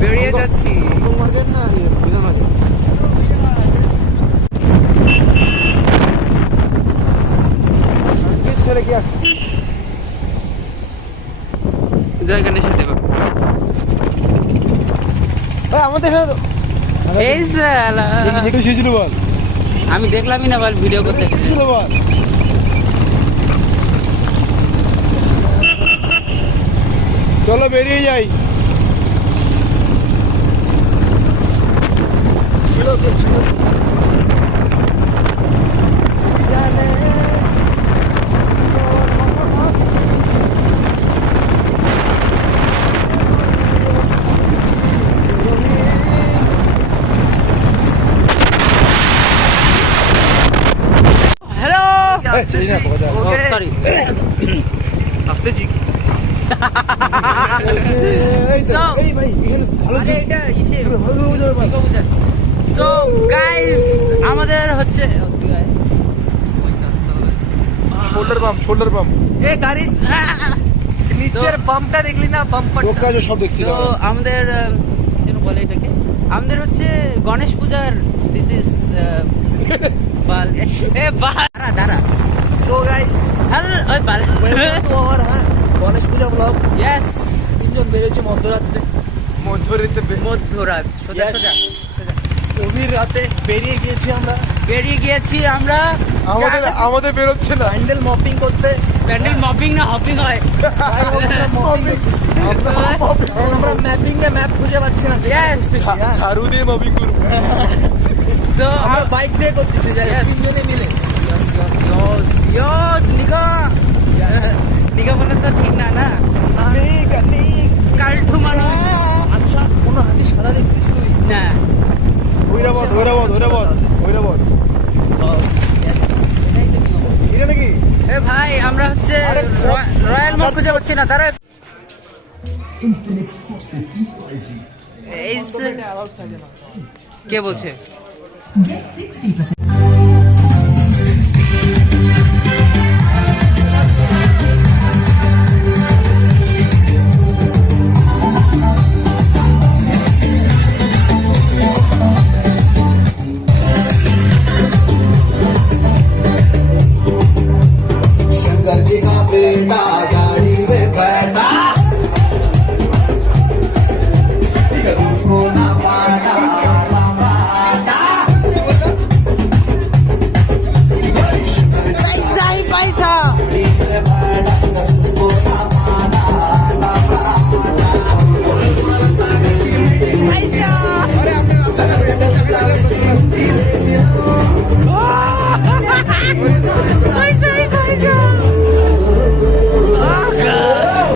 বেরিয়ে যাচ্ছি। মার্কেট না বিধান মার্কেট। চলে গিয়া জয় গণেশ দেব। আমাদের এই সালা ভিডিও ছিল বল, আমি দেখলামই না বল ভিডিও করতে গেলে। ছিল বল। চলো বেরিয়ে যাই। ছিল কে ছিল? হ্যালো ওকে সরি আসতেছি। এই ভাই এখানে ভালো আরে এটা ইসে ভালো বুঝাবে ভাই। সো গাইস আমাদের হচ্ছে শোল্ডার পাম্প এ গাড়ি নিচের পাম্পটা দেখলি না, পাম্পটা লোক কাজ সব দেখছি। তো আমাদের যেন বলে এটাকে আমাদের হচ্ছে গণেশ পূজার দিস ইজ বাল এ বাল দাঁড়া। সো গাইস হ্যালো ওই বাল welcome to our Ganesh Puja blog. Yes তিনজন বেরিয়েছে মধ্যরাত্রে, মধ্যরাত সোজা Yes. সোজা গভীর রাতে বেরিয়ে গিয়েছি আমরা বেরিয়ে গিয়েছি আমরা আমাদের বেরোচ্ছে না। প্যান্ডেল মপিং করতে। প্যান্ডেল মপিং না হপিং হয়। আমরা ম্যাপিং এ ম্যাপ খুঁজে পাচ্ছি না। Yes. ঝাড়ু দিয়ে মবিং করবো। তো আমরা বাইক দিয়ে করতেছি যাই Yes. তিনজনে মিলে। ইয়স নিকা নিকা বলে তো ঠিক না না কালঠু মানুষ আচ্ছা কোনো হাতি সাদা দেখছিস তুই? না ওইরাবত এটা নাকি? এ ভাই আমরা হচ্ছে আরে, রয়্যাল মোড খুঁজে পাচ্ছি না তারা এই যে- কে বলছে Get 60%